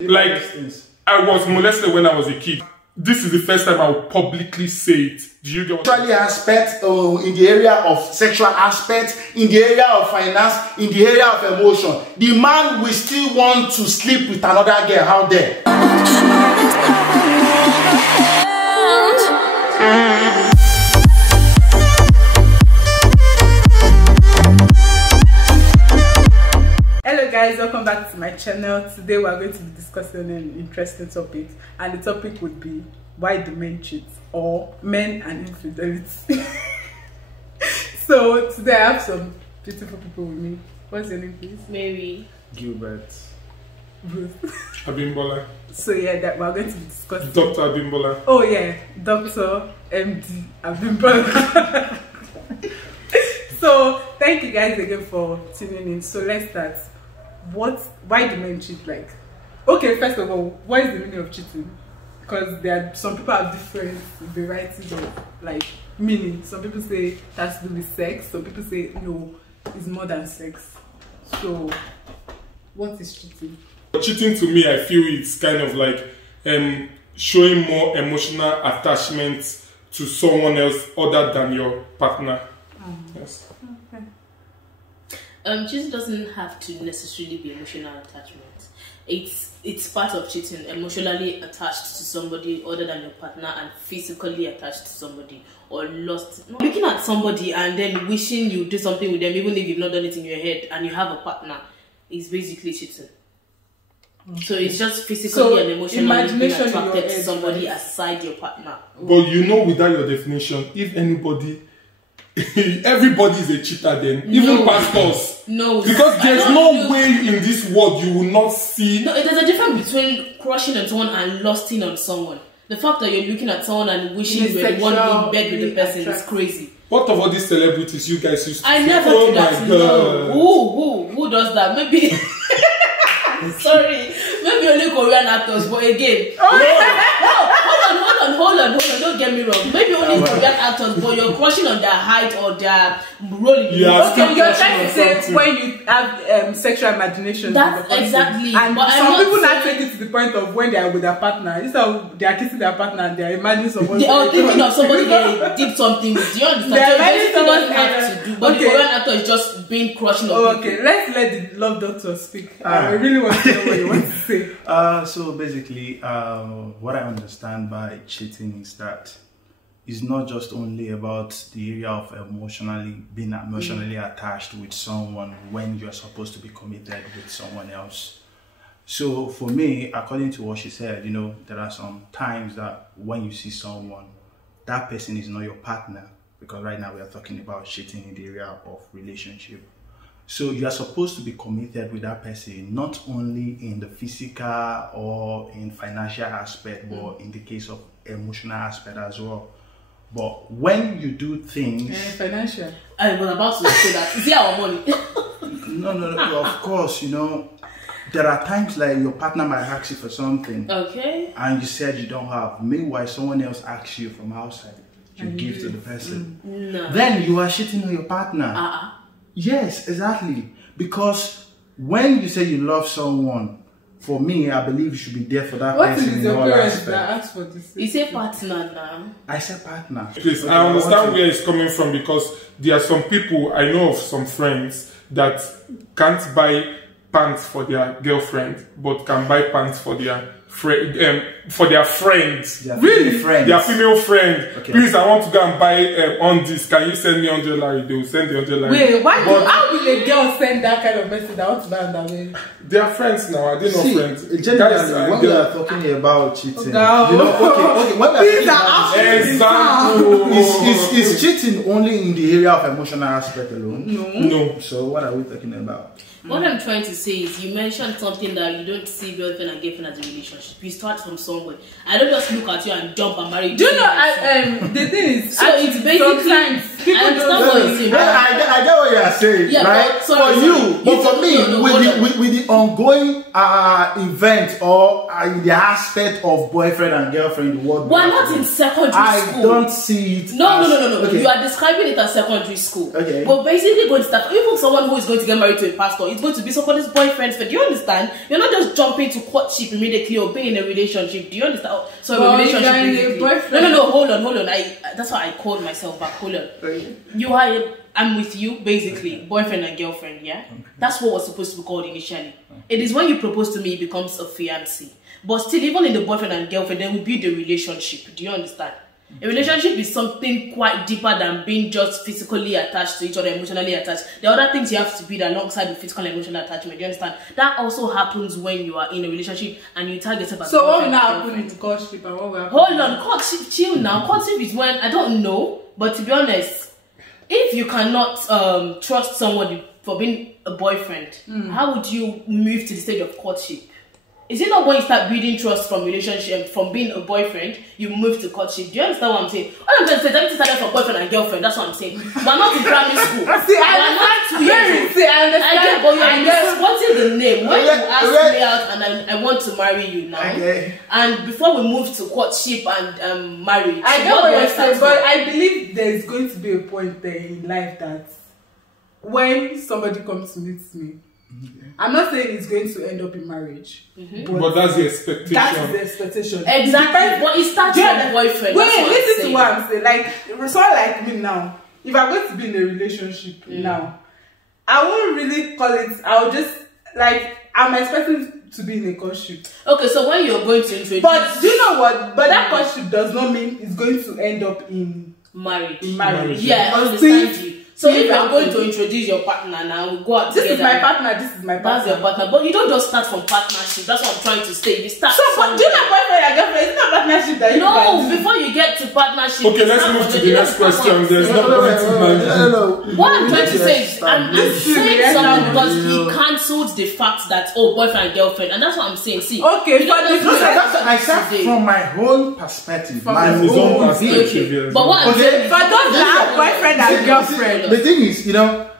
Like, I was molested when I was a kid. This is the first time I will publicly say it. Do you get what Sexually aspect, in the area of sexual aspect, in the area of finance, in the area of emotion, the man will still want to sleep with another girl out there. Hello guys, welcome back to my channel. Today we are going to be discussing an interesting topic, and the topic would be why do men cheat, or men and infidelity. So today I have some beautiful people with me. What's your name, please? Mary. Gilbert. Ruth. Abimbola. So yeah, that we are going to be discussing. Dr. Abimbola. Oh yeah, Dr. MD Abimbola. So thank you guys again for tuning in. So let's start. Why do men cheat? Like, okay, first of all, what is the meaning of cheating? Because some people have different varieties of like meaning. Some people say it has to do with sex. Some people say no, it's more than sex. So what is cheating? Cheating to me, I feel it's kind of like showing more emotional attachment to someone else other than your partner. Yes. Okay. Cheating doesn't have to necessarily be emotional attachment. It's part of cheating, emotionally attached to somebody other than your partner and physically attached to somebody, or looking at somebody and then wishing you do something with them even if you've not done it in your head and you have a partner is basically cheating. So it's just physically and emotionally being attracted to somebody aside your partner. But you know, without your definition, if everybody is a cheater then, even pastors. No. Because there's no way in this world you will not see. No, there's a difference between crushing on someone and lusting on someone. The fact that you're looking at someone and wishing you were the one in bed with the person is crazy. What of all these celebrities you guys used to I never do that. No. Who does that? Maybe sorry. Maybe only Korean actors, but again. Hold on, don't get me wrong. Maybe only Korean actors, but you're crushing on their height or their role in the movie. Okay, you're trying to say when you have sexual imagination. That's exactly. And but some people not take it to the point of when they are with their partner. This is how they are kissing their partner and they are imagining someone. They are thinking of somebody they did something with. Do you understand? They are imagining someone have to do. But the Korean actor is just being crushing on people. Okay, let's let the love doctor speak. I really want to know what you want to say. So basically, what I understand by cheating is that it's not just only about the area of being emotionally attached with someone when you're supposed to be committed with someone else. So for me, according to what she said, there are some times that when you see someone, that person is not your partner, because right now we are talking about cheating in the area of relationship. So you are supposed to be committed with that person, not only in the physical or in financial aspect, but in the case of emotional aspect as well. But when you do things... financial. I was about to say that. Is it our money? No. Of course, there are times like your partner might ask you for something. Okay. And you said you don't have. Meanwhile, someone else asks you from outside. You give to the person. No. Then you are cheating on your partner. Yes, exactly. Because when you say you love someone, for me, I believe you should be there for that person. What is your parents that ask for this? You say partner now. I said partner. Please, I understand where it's coming from, because there are some people, I know of some friends that can't buy pants for their girlfriend, but can buy pants for their friends. Really? Their female friend. Okay. Please, I want to go and buy on this. Can you send me $100? They will send the $100. Wait, how will a girl send that kind of message? I want to buy on that way. They are friends now. Are they not friends? Generally, when we are talking about cheating, okay, when we are is cheating only in the area of emotional aspect alone? No. So what are we talking about? What I'm trying to say is, you mentioned something that you don't see girlfriend and girlfriend as a relationship. You start from somewhere. I don't just look at you and jump and marry you. Do you know? The thing is, so it's basically People I understand don't what know. you're saying. I get what you are saying, Yeah, right? but sorry, for you, sorry. but for me, No, hold on. with the ongoing event or the aspect of boyfriend and girlfriend, what We're not in secondary I school. don't see it. No. Okay. You are describing it as secondary school. Okay. But basically going to start, even someone who is going to get married to a pastor, it's going to be somebody's boyfriend. Do you understand? You're not just jumping to courtship immediately or being in a relationship. Do you understand? Oh, sorry, Well, relationship. you're in a basically. boyfriend. No, hold on. That's why I called myself back. Hold on. Okay. I'm with you, basically, boyfriend and girlfriend, yeah? Okay. That's what was supposed to be called initially. It is when you propose to me, it becomes a fiancé. But still, even in the boyfriend and girlfriend, then we build a relationship. Do you understand? A relationship is something quite deeper than being just physically attached to each other, emotionally attached. There are other things you have to build alongside the physical and emotional attachment. Do you understand? That also happens when you are in a relationship and you target yourself as So what will boyfriend now and happen girlfriend. in courtship and what will happen? Hold on, courtship, chill now. Courtship is when, I don't know, but to be honest, if you cannot trust somebody for being a boyfriend, how would you move to the stage of courtship? Is it not when you start building trust from relationship, from being a boyfriend, you move to courtship? Do you understand what I'm saying? All I'm trying to say is everything started from boyfriend and girlfriend. That's what I'm saying. We're not in primary school. See, I We're not 2 years old. See, I understand. I get, but I you're get- supporting the name. When you ask Okay. me out and I want to marry you now, Okay. and before we move to courtship and marriage, I get what do I you're start saying, but from? I believe there's going to be a point there in life that when somebody comes to meet me, I'm not saying it's going to end up in marriage, But that's the expectation. that is the expectation. Exactly. But it starts Yeah, from boyfriend. Wait, That's what I'm listen to saying. what I'm saying. Like someone like me now, if I'm going to be in a relationship now, I won't really call it. I'll just like I'm expecting to be in a courtship. Okay, so when you're going to introduce But do you know what? But that courtship does not mean it's going to end up in marriage. marriage. Yeah, I Because understand see, you. So if see, you're going to introduce your partner now, we go out this together. is my partner. This is my That's partner. your partner. But you don't just start from partnership. That's what I'm trying to say. You start So, but do you know boyfriend and girlfriend? It's not partnership that you No, guys do. before you get to partnership. Okay, you let's start move from to the- the you next understand what question. I'm There's saying? no point. What I'm trying to say is, I'm This is saying real something now. because he cancelled the fact that, oh, boyfriend and girlfriend. And that's what I'm saying. See, Okay, you don't but just the- do that's- I said today. from my own perspective, From my his own own perspective. view. Okay. But what I'm Okay. saying is, For those that have boyfriend and girlfriend, The thing is,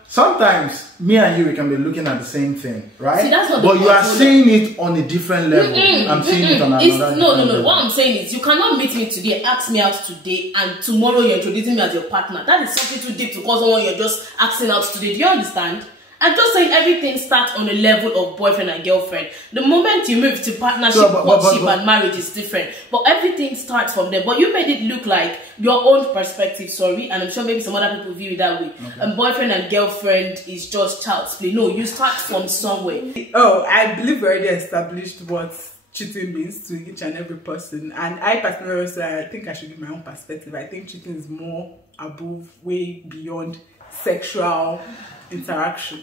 sometimes me and you we can be looking at the same thing, right? See, that's not the but you are point. seeing it on a different level. I'm seeing it on another It's, different no. level. What I'm saying is, you cannot meet me today, ask me out today, and tomorrow you're introducing me as your partner. That is something too deep to call someone you're just asking out today. Do you understand? I'm just saying everything starts on a level of boyfriend and girlfriend. The moment you move to partnership, So, but- courtship, and marriage is different. But everything starts from there. But you made it look like your own perspective, sorry, and I'm sure maybe some other people view it that way. And boyfriend and girlfriend is just child's play. No, you start from somewhere. oh, I believe we already established what cheating means to each and every person. And I personally also, I think I should give my own perspective. I think cheating is more above, way beyond sexual interaction.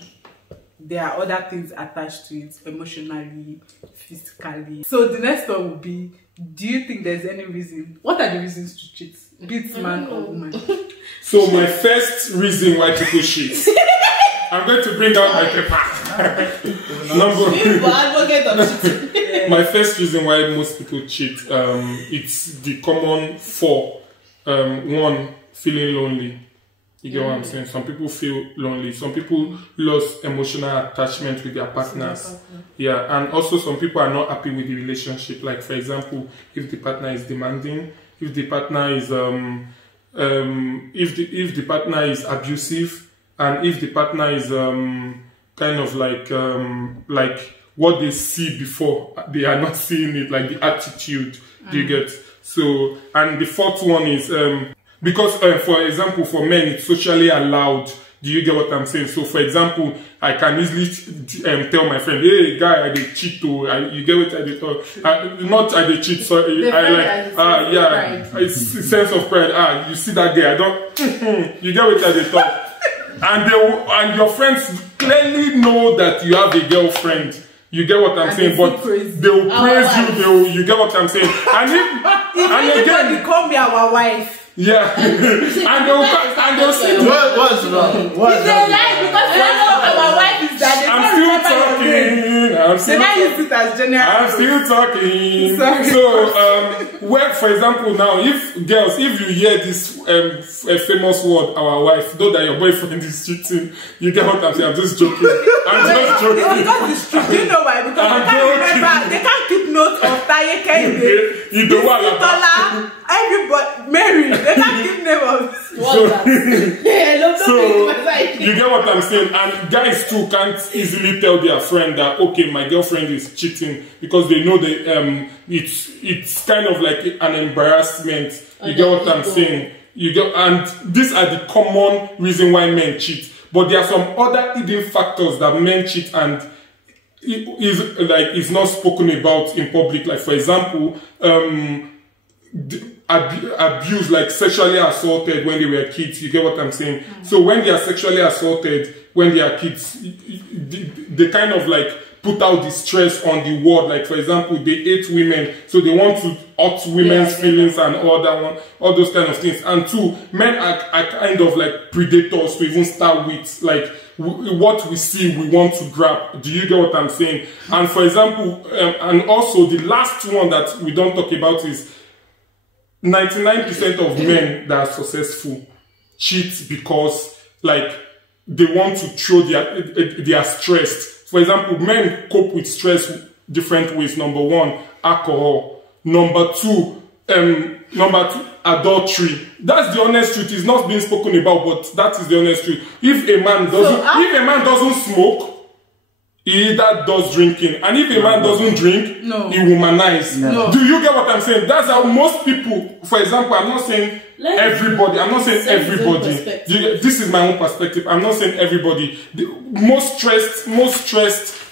There are other things attached to it, emotionally, physically. So the next one will be, do you think there's any reason? What are the reasons to cheat? Be it man or woman? So my first reason why people cheat. I'm going to bring out my paper. You are advocate of cheating. My first reason why most people cheat, it's the common four. One, feeling lonely. You get what I'm saying? Some people feel lonely. Some people lost emotional attachment with their partners. Yeah, and also some people are not happy with the relationship. Like for example, if the partner is demanding, if the partner is if the partner is abusive, and if the partner is kind of like what they see before, they are not seeing it, like the attitude. Do you get? So, and the fourth one is because, for example, for men, it's socially allowed. Do you get what I'm saying? So, for example, I can easily tell my friend, "Hey, guy, I did cheat too." You get what I did? Not I did cheat. Sorry, The I friend like. has Yeah, pride. it's a sense of pride. You see that guy? I don't. You get what I did? And your friends clearly know that you have a girlfriend. You get what I'm And saying? they But praise they will praise wife. you. You get what I'm saying? And If and anybody again, call me our wife, yeah, and they'll see. What's wrong? What's they wrong? lie because they know our wife is that they I'm don't still remember your name. talking. I'm Then still I use it as general. I'm still talking. Sorry. So, where, for example, now, if girls, if you hear this a famous word, our wife, though that your boyfriend is cheating, you get what I'm saying? I'm just joking. I'm just joking. It's because it's true. Do you know why? Because I'm they can't joking. remember. They can't keep notes of Taye Kehinde, You know what? Tola, everybody, Mary. They can't keep name of. What's that? Yeah, So you get what I'm saying, and guys too can't easily tell their friend that okay, my girlfriend is cheating because they know that it's kind of like an embarrassment. You get what I'm saying? You get, and these are the common reason why men cheat. But there are some other hidden factors that men cheat and is not spoken about in public. Like for example, abuse, like sexually assaulted when they were kids. You get what I'm saying? So when they are sexually assaulted when they are kids, they kind of like put out the stress on the world. Like for example, they hate women, so they want to hurt women's feelings and all that one, all those kind of things. And two, men are kind of like predators to even start with. Like what we see, we want to grab. Do you get what I'm saying? And for example, and also the last one that we don't talk about is 99% of men that are successful cheat because like they want to throw they are stressed. For example, men cope with stress different ways. Number one, alcohol. Number two, adultery. That's the honest truth. It's not being spoken about, but that is the honest truth. If a man doesn't smoke, he either does drinking, and if a man doesn't drink, he womanize. No. Do you get what I'm saying? That's how most people, for example, I'm not saying everybody. I'm not saying everybody. This is my own perspective. I'm not saying everybody. Most stressed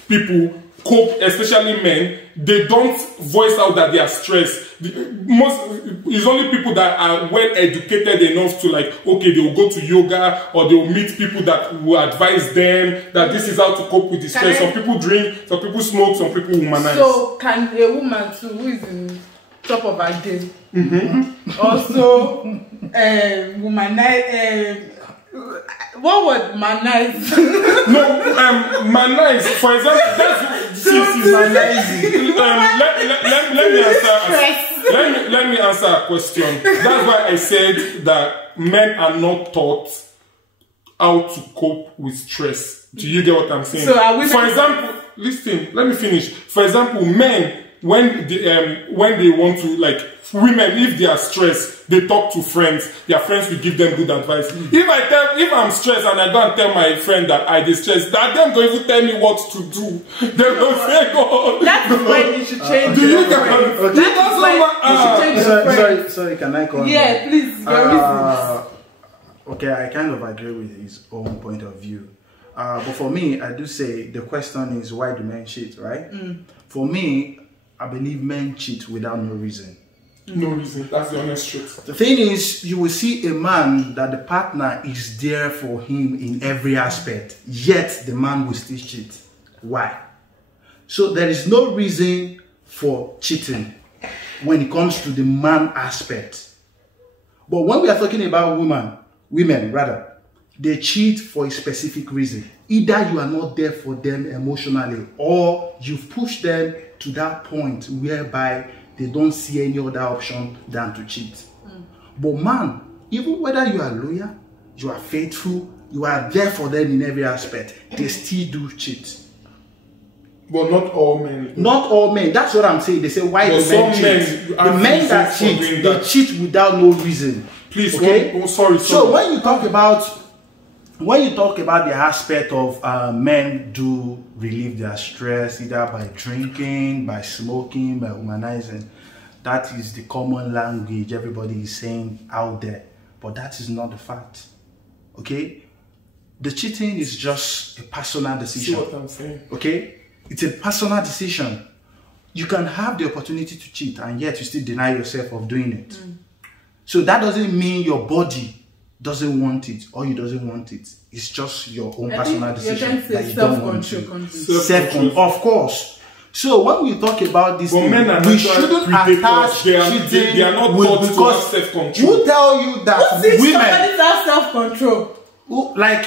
people cope, especially men. They don't voice out that they are stressed. It's only people that are well educated enough to like, okay, they will go to yoga or they will meet people that will advise them that this is how to cope with the stress. Some people drink, some people smoke, some people womanize. So can a woman too, who is in top of her game, also womanize? What would manize? No, manize. For example, that's let me answer a question. That's why I said that men are not taught how to cope with stress. Do you get what I'm saying? So are women? For example, listen. Let me finish. For example, men when they want to, like, women, if they are stressed, they talk to friends. Their friends will give them good advice. If I'm stressed and I go and tell my friend that I distressed, that them don't even tell me what to do. They will say, "God." That's when you should change. Do you get what? Sorry, can I call? Yeah, please. Okay, I kind of agree with his own point of view. But for me, I do say the question is, why do men cheat, right? For me, I believe men cheat without no reason. No reason. That's the honest truth. The thing is, you will see a man that the partner is there for him in every aspect, yet the man will still cheat. Why? So there is no reason for cheating when it comes to the man aspect. But when we are talking about women rather, they cheat for a specific reason. Either you are not there for them emotionally, or you've pushed them to that point whereby they don't see any other option than to cheat. But man, even whether you are loyal, you are faithful, you are there for them in every aspect, they still do cheat. But not all men. Not all men. That's what I'm saying. They say, why do men cheat? The men that cheat, they cheat without no reason. Please, okay? Sorry. So when you talk about the aspect of men do relieve their stress either by drinking, by smoking, by humanizing, that is the common language everybody is saying out there. But that is not the fact. Okay? The cheating is just a personal decision. See what I'm saying? Okay? It's a personal decision. You can have the opportunity to cheat and yet you still deny yourself of doing it. So that doesn't mean your body doesn't want it or you doesn't want it. It's just your own personal decision that you don't want to. Self-control, of course. So when we talk about this thing, we shouldn't attach cheating. They are not taught to have self-control. Who tell you that women have self-control? Like,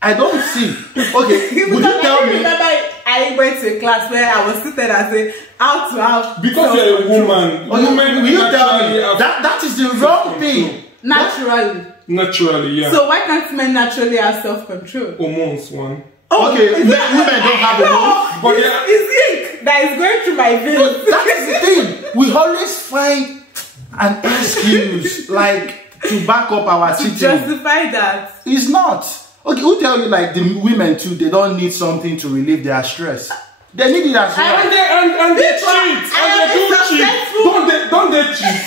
I don't see. Okay, would you tell me? Remember, I I went to a class where I was seated and say how to have Because you're a woman. Oh, Women will you tell me naturally have that is the wrong thing? naturally. Naturally, yeah. So why can't men naturally have self-control? Hormones, one. Okay, women don't have hormones. But It's ink that is going through my veins. That is the thing. We always find an excuse like to back up our cheating. Justify that. It's not. Okay, who tell you like the women too? They don't need something to relieve their stress. They need it as well. And they cheat. And they do cheat. Don't they cheat?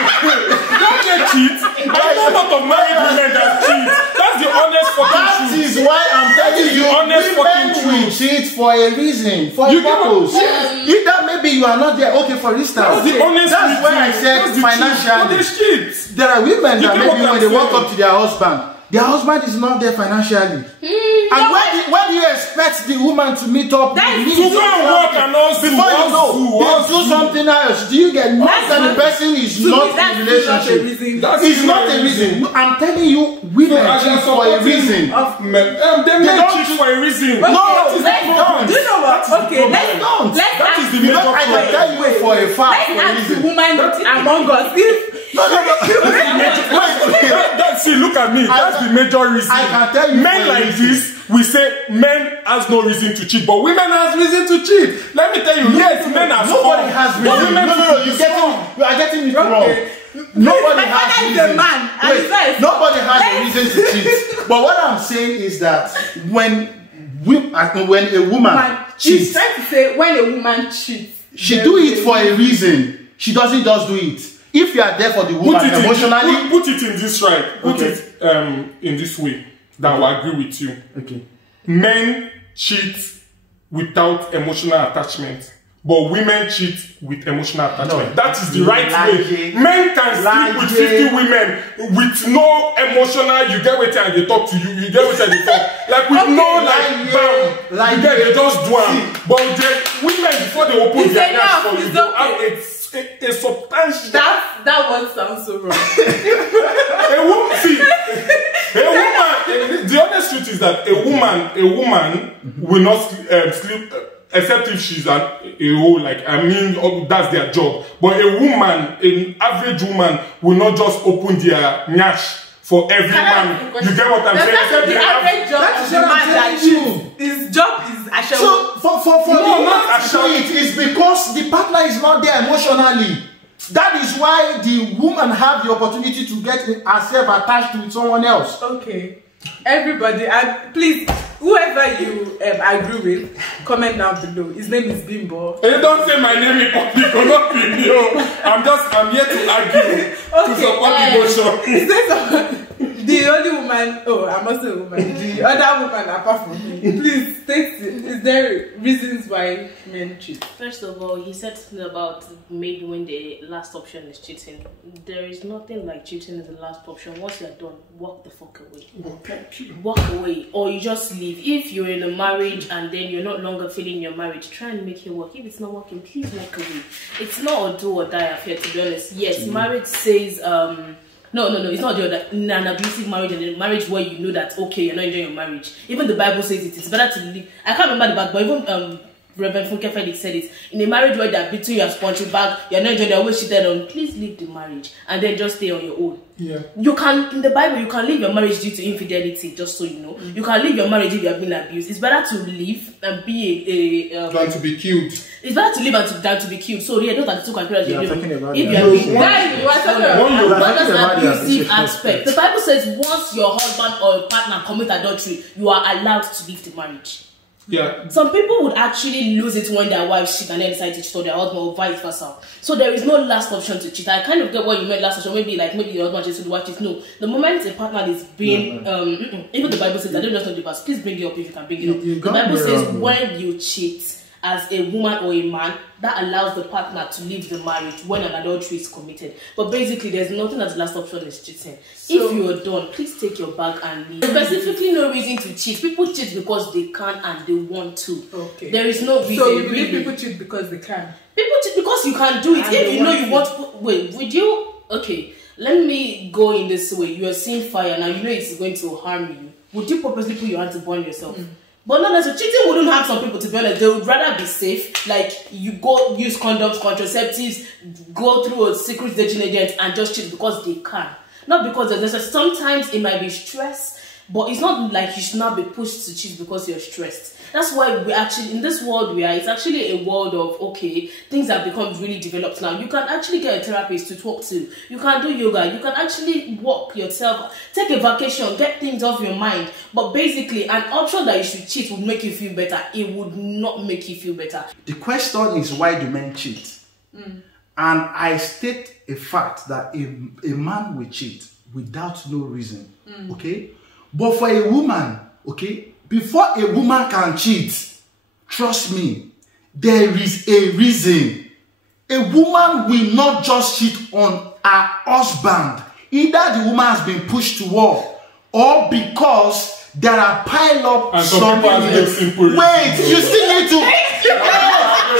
Don't they cheat? I know a lot of married women that cheat. That's the honest fucking That truth. is why I'm telling you, honest fucking women will truth. cheat for a reason, for a You get what- purpose. Either maybe you are not there. Okay, for instance, That's the honest that's why I truth. said That's the truth. But financially. they cheat. There are women You that get maybe what when I'm they walk saying? up to their husband is not there financially. And when do you expect the woman to meet up That with is you? To go and work and also Before you know, hustle. do something else. Do you get mad that the person is To not me, that's in not a relationship? reason. That's It's not a reason. I'm telling you, women cheat for a reason. They may don't cheat for a reason. Okay, No, let's- they don't. Do you know what? That is the Okay, let's problem. let's That ask is the the major Because I can tell you for a fact. let's For a ask the reason. woman among us if No. See, look at me. That's the major reason. I can tell you Men for a like reason. this, we say men has no reason to cheat, but women has reason to cheat. Let me tell you, yes, men are Nobody strong, has but reason. women No, is you are getting it wrong. Okay. Nobody My has father is reason. a man, and Wait, he's not a- nobody has a reason to cheat. But what I'm saying is that when a woman man, she's cheats, trying to say when a woman cheats, she there do is it for a reason. She doesn't just do it. If you are there for the woman emotionally, put it in this right. Put Okay. it in this way. That will agree with you. okay. Men cheat without emotional attachment, but women cheat with emotional attachment. No. That is the right way. Like Men can sleep with 50 women with no emotional. You get what and they talk to you. You get what they talk. Like with no bam. You get they just do am. But the women before they open It's their enough, mouth for you, it's they okay. have a substantial. that one sounds so wrong. A woman, see, a woman. The honest truth is that a woman will not sleep except if she's a whole. Like I mean, that's their job. But a woman, an average woman, will not just open their nyash for every man. You get what I'm saying? Except The they have- average job That of is the what I'm man that telling you. cheats, his job is actually. So for No, the not woman to do it is because the partner is not there emotionally. That is why the woman have the opportunity to get herself attached to someone else. Okay, everybody, and please, whoever you agree with, comment down below. His name is Bimbo. Hey, don't say my name in public, or not be me. I'm here to argue, to support the motion. He says the only woman. Oh, I'm also a woman. The other woman apart from me. Please state. Is there reasons why men cheat? First of all, he said something about maybe when the last option is cheating. There is nothing like cheating as the last option. Once you're done, walk the fuck away. Walk away, or you just leave. If you're in a marriage and then you're not longer feeling your marriage, try and make it work. If it's not working, please walk away. It's not a do or die affair, to be honest. Yes, marriage says no, it's not in an abusive marriage and a marriage where you know that okay, you're not enjoying your marriage. Even the Bible says it's better to leave. I can't remember the back, but even Reverend Funke Felix said it. In a marriage where they're beating your sponsoring back, you're not enjoying, they're always cheated on. Please leave the marriage and then just stay on your own. Yeah. You can, in the Bible, you can leave your marriage due to infidelity, just so you know. You can leave your marriage if you have been abused. It's better to leave and be Than to be killed. it's better to leave than to be killed. So yeah, those are the two criteria you talking live. about If the you have been Guys, you are talking about- what does talking about the abusive abusive aspect? The Bible says once your husband or partner commit adultery, you are allowed to leave the marriage. Yeah. Some people would actually lose it when their wives cheat and then decide to cheat on their husband or vice versa. So there is no last option to cheat. I kind of get what you meant last option. Maybe your husband cheats with the wife cheats. No, the moment a partner is being even the Bible says, I don't just know the verse. Please bring it up if you can bring it up. You The Bible got me says wrong. when you cheat as a woman or a man, that allows the partner to leave the marriage when an adultery is committed. But basically, there's nothing as the last option is cheating. If you're done, please take your bag and leave. Specifically, no reason to cheat. People cheat because they can and they want to. Okay. There is no reason. So you believe really. people cheat because they can? People cheat because you can do it. And If they you know want you to. want, wait, would you? Okay, let me go in this way. You are seeing fire now. You know it's going to harm you. Would you purposely put your hand to burn yourself? But not necessarily. Cheating wouldn't harm some people, to be honest. They would rather be safe. Like, you go use condoms, contraceptives, go through a secret dating agent and just cheat because they can. Not because there's sometimes it might be stress, but it's not like you should not be pushed to cheat because you're stressed. That's why we actually, in this world we are, it's actually a world of, okay, things have become really developed now. You can actually get a therapist to talk to. You can do yoga. You can actually walk yourself, take a vacation, get things off your mind. But basically, an option that you should cheat would make you feel better. It would not make you feel better. The question is, why do men cheat? And I state a fact that a man will cheat without no reason, okay? But for a woman, okay, before a woman can cheat, trust me, there is a reason. A woman will not just cheat on her husband. Either the woman has been pushed to war, or because there are pile up and some people have no simple reason. Wait, you still need to.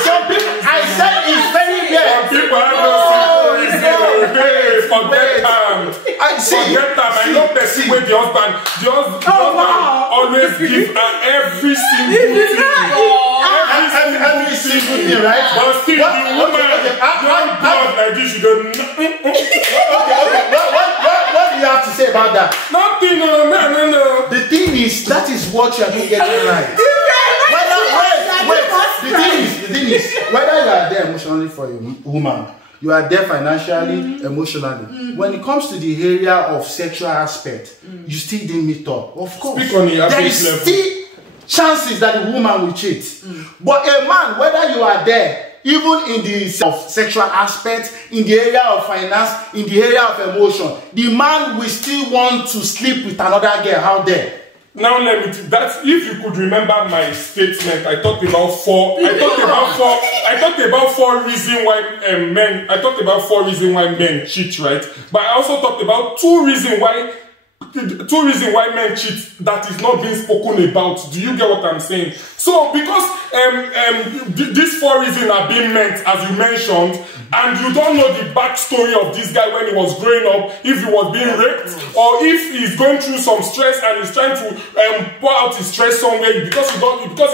Some people, I said it's very rare. Some people have no simple reason. Hey, forget time. Forget time. I know person with the husband. The husband always give her every single thing. Every single thing, right? But still, the woman, young blood like this, you don't. Okay. What do you have to say about that? Nothing, no. The thing is, that is what you are not getting right. The thing is, whether you are there emotionally for a woman, you are there financially, emotionally. When it comes to the area of sexual aspect, you still didn't meet up. Of course, speak on the there average is level. still chances that the woman will cheat. But a man, whether you are there, even in the sexual aspect, in the area of finance, in the area of emotion, the man will still want to sleep with another girl out there. Now let me. That's if you could remember my statement. I talked about four. I talked about four reasons why men. I talked about 4 reasons why men cheat, right? But I also talked about 2 reasons why. 2 reasons why men cheat that is not being spoken about. Do you get what I'm saying? So because these 4 reasons are being meant, as you mentioned, and you don't know the backstory of this guy when he was growing up, if he was being raped, or if he's going through some stress and he's trying to pour out his stress somewhere because he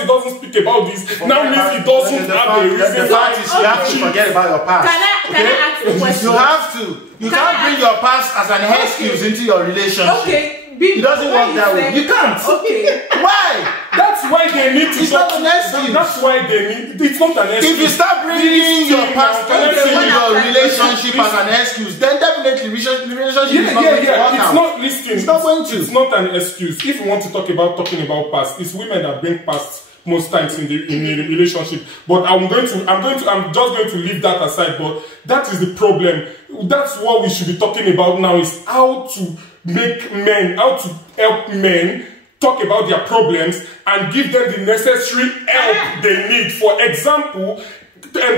doesn't speak about this, now means he doesn't have a reason. The fact is, you have to forget about your past. Can I ask a question? You have to. You can't bring your past as an excuse into your relationship. Okay. It doesn't work that way. You can't. Okay. Why? That's why they need to. It's not an excuse. That's why they need. It's not an excuse. If you start bringing your past into your relationship as an excuse, then definitely relationship is not going to work It's out. not listening. It's not going to. It's not an excuse. If you want to talk about talking about past, it's women that bring past most times in the relationship. But I'm just going to leave that aside. But that is the problem. That's what we should be talking about now, is how to help men talk about their problems and give them the necessary help they need. For example,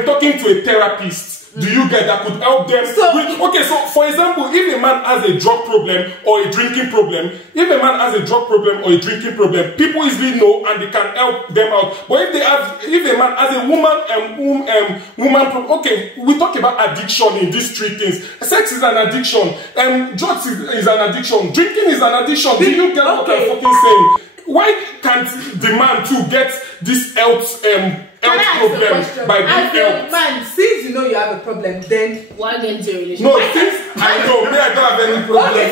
talking to a therapist. Do you get that could help them? Okay, so for example, if a man has a drug problem or a drinking problem, people easily know and they can help them out. But if a man has a woman problem, okay, we talk about addiction in these 3 things. Sex is an addiction, drugs is an addiction, drinking is an addiction. Do you get what I'm fucking saying? Why can't the man too get this health problem by being helped? Man, since you know you have a problem, then why get into a relationship? No, since I know, I don't have any problem. Okay,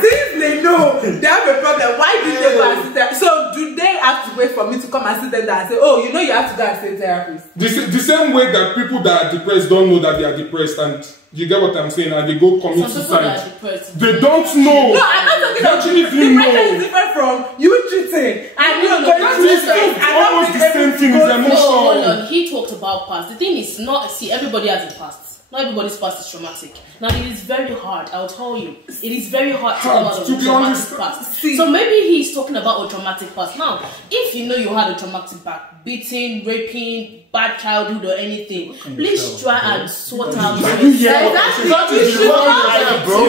since they know they have a problem, why did they go and see therapist? So do they have to wait for me to come and sit them there and say, oh, you know you have to go and see a therapist? The same way that people that are depressed don't know that they are depressed, and you get what I'm saying, and they go commit suicide. They don't know. No, I'm not talking about depression is different from you cheating and you going through stress. Almost the same thing is emotion. Hold on, he talked about past. The thing is not, see, everybody has a past. Not everybody's past is traumatic. Now it is very hard, I'll tell you. It is very hard to come out of a traumatic past. So maybe he's talking about a traumatic past. Now, if you know you had a traumatic past, beating, raping, bad childhood or anything, please try and sort out. That is the wrong idea, bro.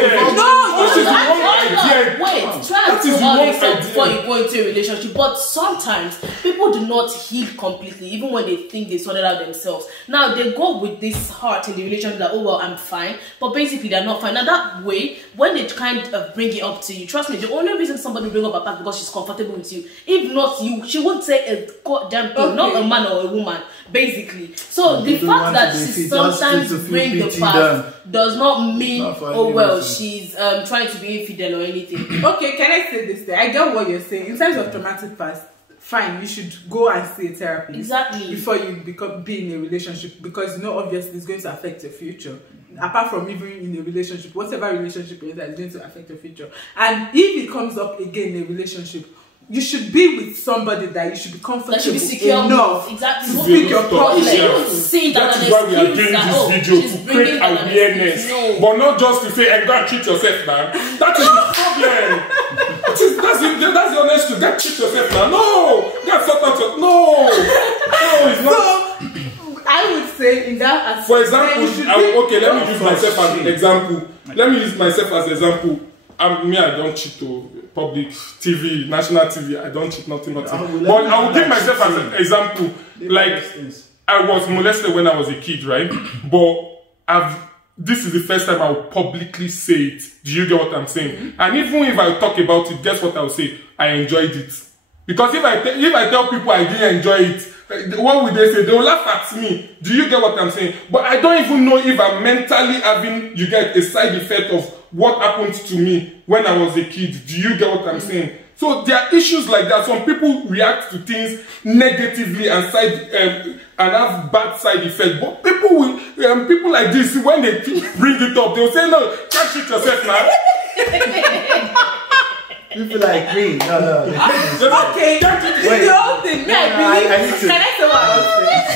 Wait, try and sort out yourself before you go into a relationship. But sometimes people do not heal completely, even when they think they sorted out themselves. Now they go with this heart in the relationship that, oh well, I'm fine, but basically they're not fine. Now that way, when they kind of bring it up to you, trust me, the only reason somebody bring up a past because she's comfortable with you. If not you, she won't say a goddamn thing, not a man or a woman, basically. So the fact that she sometimes bring the past does not mean, oh well, she's trying to be infidel or anything. Okay, can I say this thing? I get what you're saying. In terms of traumatic past, fine, you should go and see a therapist. Exactly. Before you be in a relationship, because you know obviously it's going to affect your future. Apart from even in a relationship, whatever relationship it is, that is going to affect your future. And if it comes up again in a relationship, you should be with somebody that you should be comfortable that should be secure enough exactly. to speak your problem. You shouldn't see that is why we are doing this video, to create awareness, but not just to say, go and treat yourself now. That is the problem. That's the honest truth. Get treat yourself now. No, get sort out your no, it's not. So I would say in that aspect, for example, okay, let me use myself as an example. I don't cheat to public TV, national TV. I don't cheat, nothing. But I will give myself as an example. Like, I was molested when I was a kid, right? But this is the first time I will publicly say it. Do you get what I'm saying? And even if I talk about it, guess what I will say? I enjoyed it. Because if I tell people I didn't enjoy it, what would they say? They will laugh at me. Do you get what I'm saying? But I don't even know if I'm mentally having, you get, a side effect of what happened to me when I was a kid. Do you get what I'm saying? So there are issues like that. Some people react to things negatively and have bad side effects. But people like this, when they bring it up, they'll say, no, can't treat yourself now. People like me, no. Okay, the whole thing. Can I say what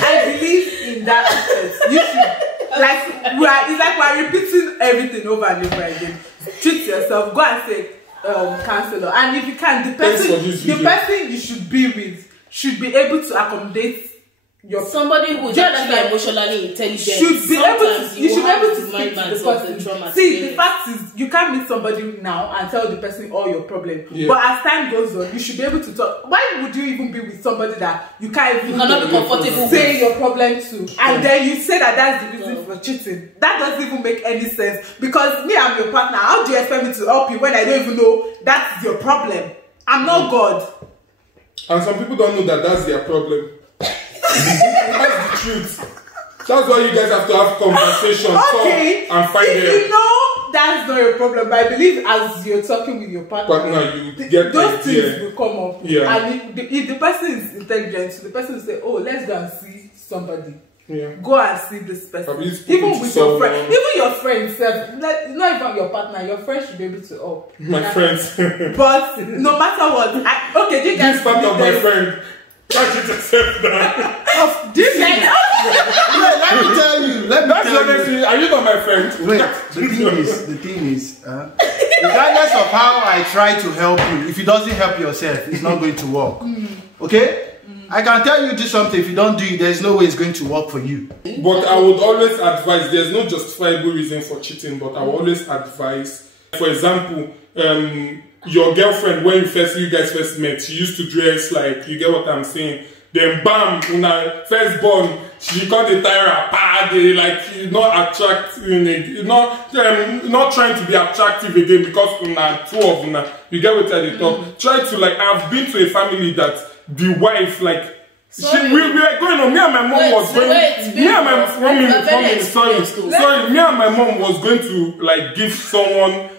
I believe in that aspect. You should, it's like we're repeating everything over and over again. Treat yourself, go and say counselor, and if you can, the person you should be with should be able to accommodate somebody who is actually emotionally intelligent. Should be able to, you should be able to speak to the person. See, the fact is, you can't meet somebody now and tell the person all your problems. Yeah. But as time goes on, you should be able to talk. Why would you even be with somebody that you can't even cannot be comfortable say your problem to? And then you say that that's the reason for cheating. That doesn't even make any sense. Because me, I'm your partner. How do you expect me to help you when I don't even know that's your problem? I'm not God. And some people don't know that that's their problem. That's the truth. That's why you guys have to have conversation, okay. Talk, and find if you know that's not your problem, but I believe as you're talking with your partner, you get those things will come up. Yeah. And if the person is intelligent, the person will say, oh, let's go and see somebody. Yeah. Go and see this person. Even with your friend, even your friends, not even your partner, your friends should be able to help. My friends. But no matter what, okay, you guys. This part of my friend. Can't you just accept that? This let me tell you. That's honestly. Are you not my friend? Wait. The thing is, regardless of how I try to help you, if it doesn't help yourself, it's not going to work. Okay? I can tell you do something. If you don't do it, there's no way it's going to work for you. But I would always advise. There's no justifiable reason for cheating, but I would always advise. For example, your girlfriend, when you guys first met, she used to dress like, you get what I'm saying? Then bam, when I first born, she got the tire apart, like not attractive, not trying to be attractive again because two of them, you get what I talk. Try to I've been to a family that the wife we were going on. Me and my mom was going. Me and my mom was going to give someone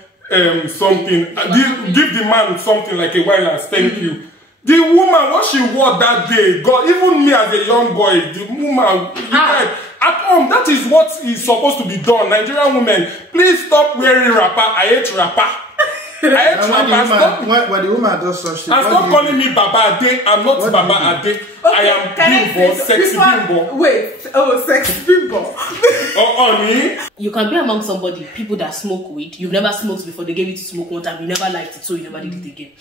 something, give the man something like a wine as thank you. The woman, what she wore that day, God, even me as a young boy, the woman, at home, that is what is supposed to be done. Nigerian women, please stop wearing wrapper. I hate wrapper. When the woman does such thing, and stop calling me Baba Ade. I'm not Baba Ade. Okay, I am bimbo, sexy bimbo. Wait, sexy bimbo. Honey. You can be among people that smoke weed. You've never smoked before. They gave you to smoke one time. You never liked it, so you never did it again.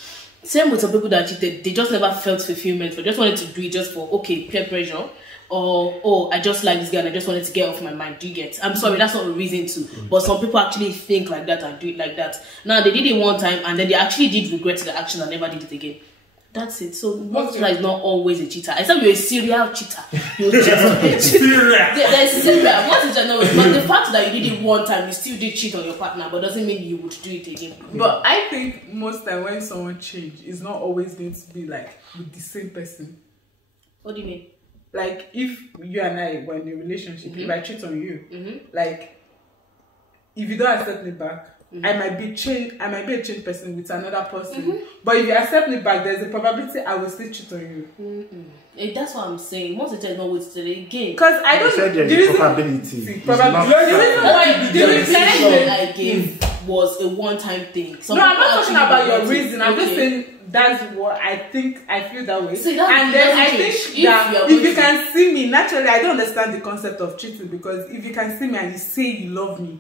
Same with some people that cheated. They just never felt fulfillment. They just wanted to do it just for peer pressure. or oh, I just like this girl and I just wanted to get off my mind. Do you get? I'm sorry, that's not a reason to. But some people actually think like that and do it like that. Now they did it one time and then they actually did regret the action and never did it again. That's it. So most cheater is not always a cheater. Except you're a serial cheater. You're serial. There's serial. What is general? But the fact that you did it one time, you still did cheat on your partner, but doesn't mean you would do it again. But I think most time when someone change, it's not always going to be like with the same person. What do you mean? Like if you and I were in a relationship, if I cheat on you, like if you don't accept me back, I might be a changed person with another person. But if you accept me back, there's a probability I will still cheat on you. That's what I'm saying. Most of the time, not with today again. Because I don't. The reason why the reason I gave was a one-time thing. No, I'm not talking about your reason. I'm just saying that's what I think. I feel that way. So and then I think that if you can see me naturally, I don't understand the concept of cheating, because if you can see me and you say you love me,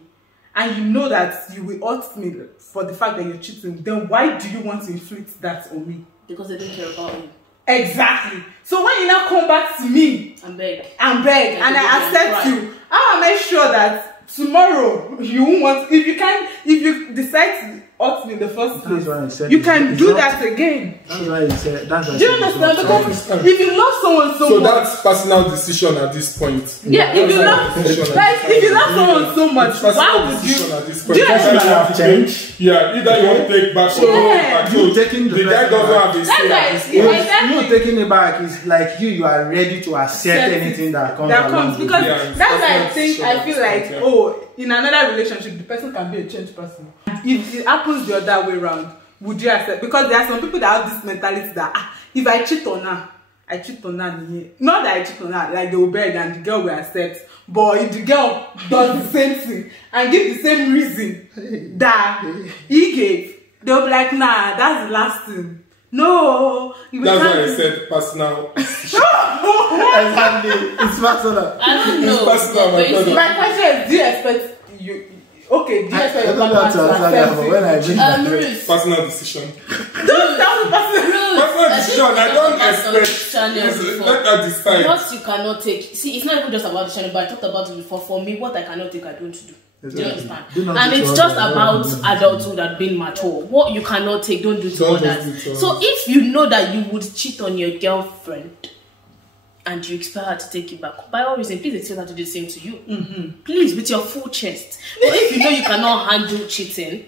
and you know that you will hurt me for the fact that you're cheating, then why do you want to inflict that on me? Because I don't care about you. Exactly. So when you now come back to me and beg, and I accept you, how am I sure that tomorrow you won't want? If you decide to hurt me in the first place, you can do that again. That's why you said. That's why. Do you understand? Because if you love someone so much, that's personal decision at this point. Yeah, if you love someone so much, why would you? Do you have change? Yeah, either you want to take back or not. You taking the guy doesn't have a say. You taking it back is like you are ready to accept anything that comes. Because that's why I feel like in another relationship, the person can be a changed person. If it happens the other way around, would you accept? Because there are some people that have this mentality that if I cheat on her, I cheat on her. Not that I cheat on her, like they will beg and the girl will accept. But if the girl does the same thing and give the same reason that he gave, they'll be like, nah, that's the last thing. No, that's why I said personal. Exactly, it's personal. I don't know. It's personal. My question is, do you expect you? Okay, do you expect your partner to accept it? Personal decision. Don't tell me personal decision. I don't expect. Let her decide. What you cannot take. See, it's not even just about the channel, but I talked about it before. For me, what I cannot take, I don't do. Do you understand? And it's just about adulthood and being mature. What you cannot take, don't do to others. So if you know that you would cheat on your girlfriend and you expect her to take it back, by all reasons, please expect her to do the same to you. Please, with your full chest. But if you know you cannot handle cheating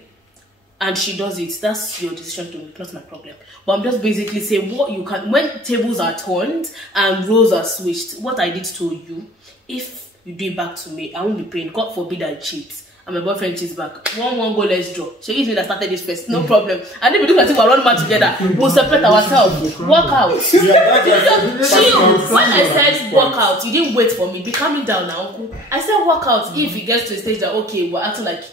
and she does it, that's your decision to make, not my problem. But I'm just basically saying what you can, when tables are turned and roles are switched, what I did to you, if you do it back to me, I won't be paying. God forbid I cheat and my boyfriend cheats back. One go, let's draw. She is me that started this first, no problem. And if we do like we're running back together, we'll separate ourselves. Walk out. When I said walk out, you didn't wait for me. Be calming down now, uncle. I said walk out if it gets to a stage that okay, we're acting like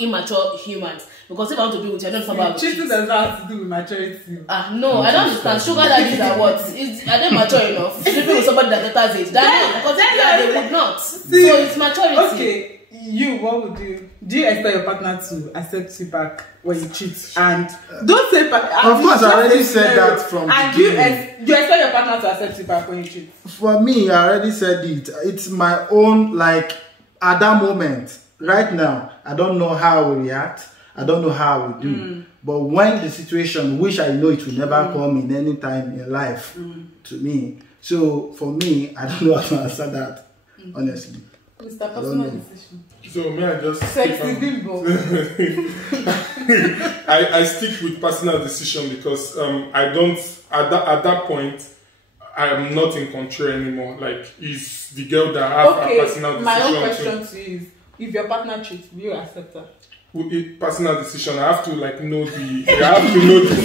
immature humans. Because if I want to be with you, I don't know about cheating does not have to do with maturity. No, I don't understand. Sugar daddies are what? Are they mature enough? Sleeping with somebody that daughter's age. Because they would not. So it's maturity. Okay, what would you? Do you expect your partner to accept you back when you cheat? And don't say of course, I already said that from and you expect your partner to accept you back when you cheat? For me, I already said it. It's my own, like, at that moment. Right now, I don't know how I will react. I don't know how I will do. But when the situation, which I know it will never come in any time in life to me. So for me, I don't know how to answer that, honestly. Mr. Personal decision. So may I just sexy bimbo. I stick with personal decision because I don't at that point I am not in control anymore. Like it's the girl that have a personal decision. My own question to you is, if your partner cheats, will you accept her? Personal decision. I have to know the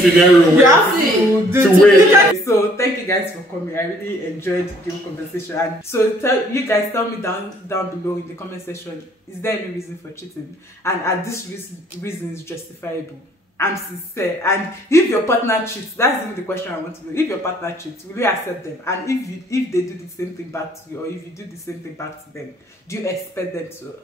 scenario. You have to wait. So thank you guys for coming. I really enjoyed the conversation. And so tell me down below in the comment section, is there any reason for cheating? And are this reason is justifiable? I'm sincere. And if your partner cheats, that's even the question I want to know. If your partner cheats, will you accept them? And if they do the same thing back to you, or if you do the same thing back to them, do you expect them to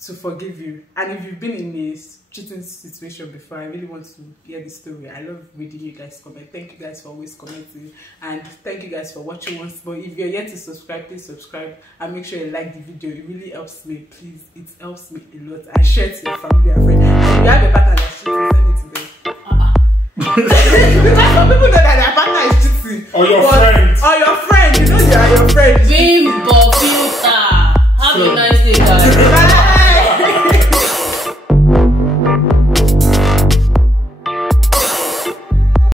to forgive you. And if you've been in a cheating situation before, I really want to hear the story. I love reading you guys comment. Thank you guys for always commenting, and thank you guys for watching once more. If you're yet to subscribe, please subscribe and make sure you like the video. It really helps me, please. It helps me a lot. And share it to your family and friends. And if you have a partner that's cheating, send it to them. Because some people know that their partner is cheating. Or your friend. Or your friend, you know they are your friend.